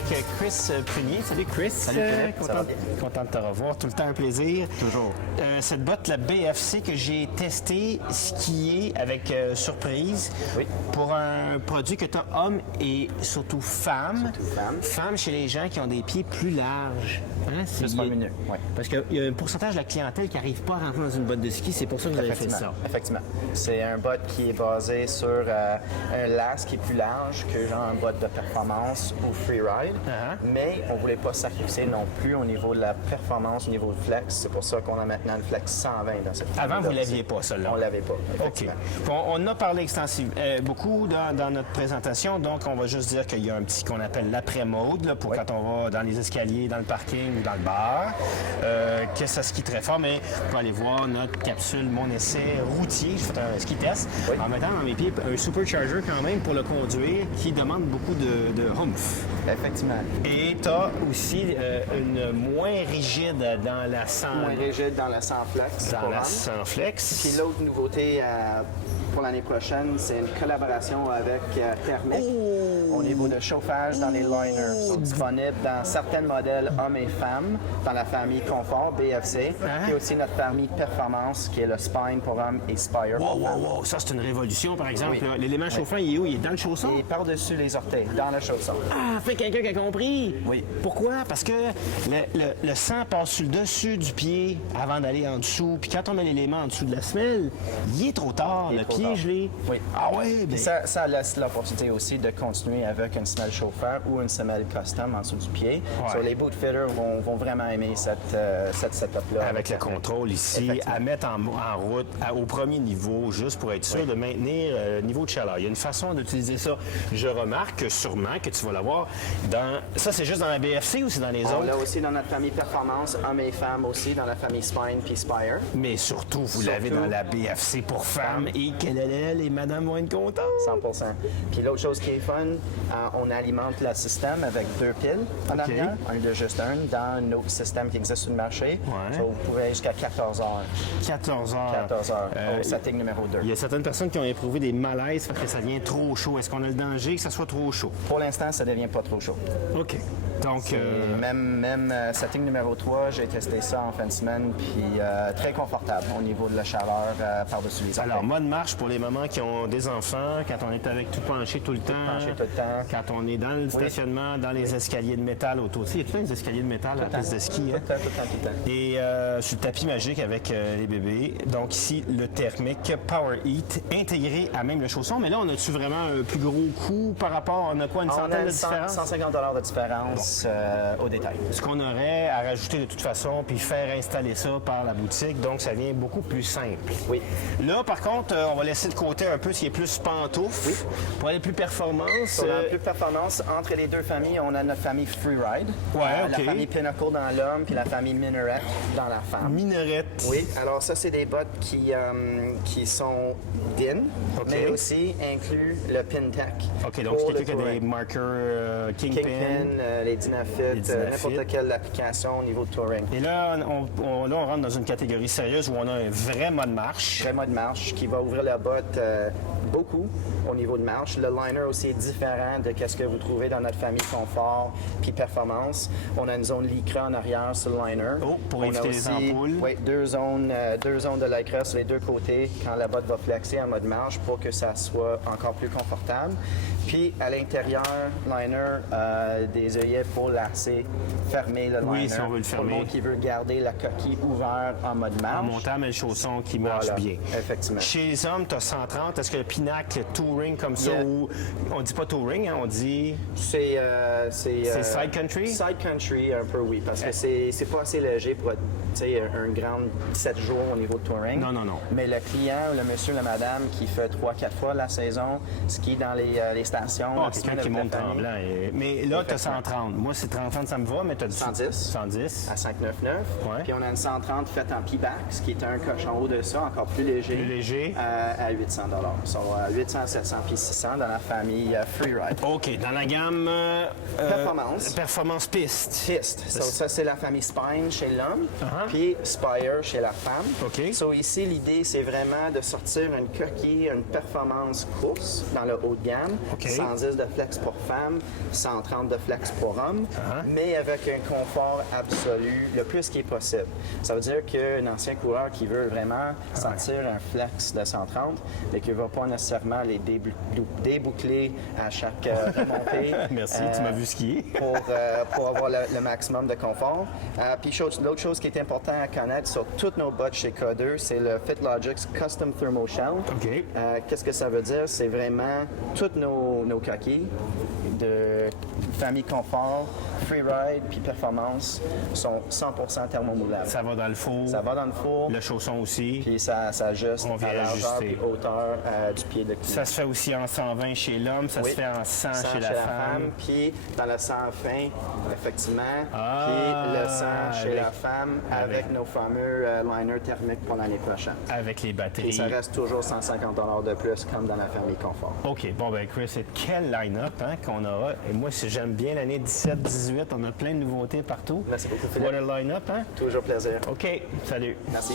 avec Chris Prunier. Salut Chris. Salut Philippe, ça va bien? Content de te revoir, tout le temps un plaisir. Toujours. Cette botte, la BFC, que j'ai testée, skiée avec surprise, Oui. pour un produit que tu as homme et surtout femme. Surtout femme. Femme chez les gens qui ont des pieds plus larges. Hein? Plus volumineux, oui. Parce qu'il y a un pourcentage de la clientèle qui n'arrive pas à rentrer dans une botte de ski, c'est pour ça que vous avez fait ça. Effectivement. C'est un bot qui est basé sur un lace qui est plus large que genre un bot de performance ou freeride. Mais on ne voulait pas sacrifier non plus au niveau de la performance, au niveau de flex. C'est pour ça qu'on a maintenant le flex 120 dans cette Avant, vous ne l'aviez pas, ça, là? On ne l'avait pas, OK. effectivement. On en a parlé extensivement, beaucoup dans notre présentation, donc on va juste dire qu'il y a un petit qu'on appelle l'après-mode, là, pour quand on va dans les escaliers, dans le parking ou dans le bar, que ça skie très fort, mais vous pouvez aller voir notre capsule Mon Essai routier. J'ai fait un ski test en mettant dans mes pieds un supercharger quand même pour le conduire qui demande beaucoup de humph. Effectivement. Et tu as aussi une moins rigide dans la 100... Moins rigide dans la 100 flex. Dans la 100 flex. Puis l'autre nouveauté pour l'année prochaine, c'est une collaboration avec Thermic au niveau de chauffage dans les liners. Ils sont disponibles dans certains modèles hommes et femmes, dans la famille Confort, BFC, et aussi notre famille Performance, qui est le Spine pour hommes et Spire pour femmes. Wow! Ça, c'est une révolution, par exemple. Oui. Là. L'élément chauffant, il est où? Il est dans le chausson? Et par-dessus les orteils, dans le chausson. Ah, fait quelqu'un qui a compris. Oui. Pourquoi? Parce que le sang passe sur le dessus du pied avant d'aller en dessous. Puis quand on a l'élément en dessous de la semelle, il est trop tard. Le pied gelé. Oui. Ah ouais? Puis ça laisse l'opportunité aussi de continuer avec une semelle chauffeur ou une semelle custom en dessous du pied. Ouais. So, les bootfitters vont vraiment aimer cette setup-là. Avec le contrôle ici, à mettre en route au premier niveau, juste pour être sûr de maintenir le niveau de chaleur. Il y a une façon d'utiliser ça. Je remarque sûrement que tu vas l'avoir dans... Ça, c'est juste dans la BFC ou c'est dans les On autres? l'a aussi dans notre famille Performance, hommes et femmes aussi, dans la famille Spine puis Spire. Mais surtout, vous l'avez dans la BFC pour femmes et les madames vont être contentes. 100%. Puis l'autre chose qui est fun, on alimente le système avec 2 piles en arrière, un de juste un, dans un autre système qui existe sur le marché. Ouais. So, vous pouvez aller jusqu'à 14 heures. 14 heures. 14 heures au setting numéro 2. Il y a certaines personnes qui ont éprouvé des malaises parce que ça devient trop chaud. Est-ce qu'on a le danger que ça soit trop chaud? Pour l'instant, ça ne devient pas trop chaud. OK. Donc, Même setting numéro 3, j'ai testé ça en fin de semaine, puis très confortable au niveau de la chaleur par-dessus les orteils. alors, mode marche pour les mamans qui ont des enfants, quand on est avec tout penché tout le temps. Penché tout le temps. Quand on est dans le stationnement, dans les escaliers de métal autour. Tu sais, il y a plein d'escaliers de métal à la piste de ski. Hein? Tout le temps. Et sur le tapis magique avec les bébés. Donc ici, le thermique Power Heat intégré à même le chausson. Mais là, on a-tu vraiment un plus gros coût par rapport, on a quoi, une centaine de différence? 150 de différence au détail. Ce qu'on aurait à rajouter de toute façon, puis faire installer ça par la boutique. Donc, ça vient beaucoup plus simple. Oui. Là, par contre, on va laisser de côté un peu ce qui est plus pantoufle. Oui. Pour aller plus performance. Sur la plus performance, entre les deux familles, on a notre famille Freeride. Ouais, OK. La famille Pinnacle dans l'homme, puis la famille Minaret dans la femme. Minorette. Oui, alors ça, c'est des bottes qui sont DIN, OK. mais aussi incluent le PinTech. OK, donc c'est quelqu'un qui a des marqueurs Kingpin. Les Dynafit, n'importe quelle application au niveau de touring. Et là, on rentre dans une catégorie sérieuse où on a un vrai mode marche. Très mode marche qui va ouvrir la botte beaucoup au niveau de marche. Le liner aussi est différent de ce que vous trouvez dans notre famille confort puis performance. On a une zone lycra en arrière sur le liner. Oh, pour on éviter a les aussi, ampoules. Oui, deux zones de lycra sur les deux côtés quand la botte va flexer en mode marche pour que ça soit encore plus confortable. Puis à l'intérieur, liner, des œillets pour lasser, fermer le liner. Oui, si on veut le Pour le fermer. monde qui veut garder la coquille ouverte en mode marche. En montant, mais le chausson qui marche Voilà, bien. effectivement. Chez les hommes, tu as 130. Est-ce que le pinacle touring comme ça, Yeah. ou on dit pas touring, hein, on dit... C'est side country? Side country, un peu, oui, parce que c'est pas assez léger pour être un grand 7 jours au niveau de touring. Non. Mais le client, le monsieur, la madame qui fait 3-4 fois la saison, ski dans les stations. Ah, quelqu'un qui monte tremblant. Mais là, tu as 130. Moi, c'est 30, ça me va, mais tu as dit 110. 110. À 599. Ouais. Puis on a une 130 faite en P-back, ce qui est un coche en haut de ça, encore plus léger. Plus léger. À 800 Ils sont à 800, 700 puis 600 dans la famille Freeride. OK, dans la gamme... Performance. Performance piste. Piste. Ça, c'est la famille Spine chez l'homme. puis Spire chez la femme. OK. So, ici, l'idée, c'est vraiment de sortir une coquille, une performance course dans le haut de gamme. OK. 110 de flex pour femme, 130 de flex pour homme, mais avec un confort absolu le plus qui est possible. Ça veut dire qu'un ancien coureur qui veut vraiment sentir un flex de 130, mais qui ne va pas nécessairement les déboucler à chaque remontée. Merci, tu m'as vu skier. pour avoir le maximum de confort. Puis l'autre chose qui est importante à connaître sur toutes nos bottes chez K2, c'est le FitLogix Custom Thermo Shell. OK. Qu'est-ce que ça veut dire? C'est vraiment toutes nos coquilles de famille confort, freeride puis performance sont 100% thermomoulables. Ça va dans le four. Ça va dans le four. Le chausson aussi. Puis ça s'ajuste On vient à la largeur ajuster. et hauteur du pied de client. Ça se fait aussi en 120 chez l'homme, ça se fait en 100 chez la femme. Puis dans le 100 fin, effectivement. Ah, Puis le 100 chez avec- la femme avec nos fameux liners thermiques pour l'année prochaine. Avec les Et batteries. ça reste toujours 150 $ de plus comme dans la famille confort. OK, bon ben Chris, c'est quel line-up qu'on aura. Et moi, j'aime bien l'année 17-18, on a plein de nouveautés partout. Merci beaucoup, Philippe. What a line-up, hein? Toujours plaisir. OK, salut. Merci.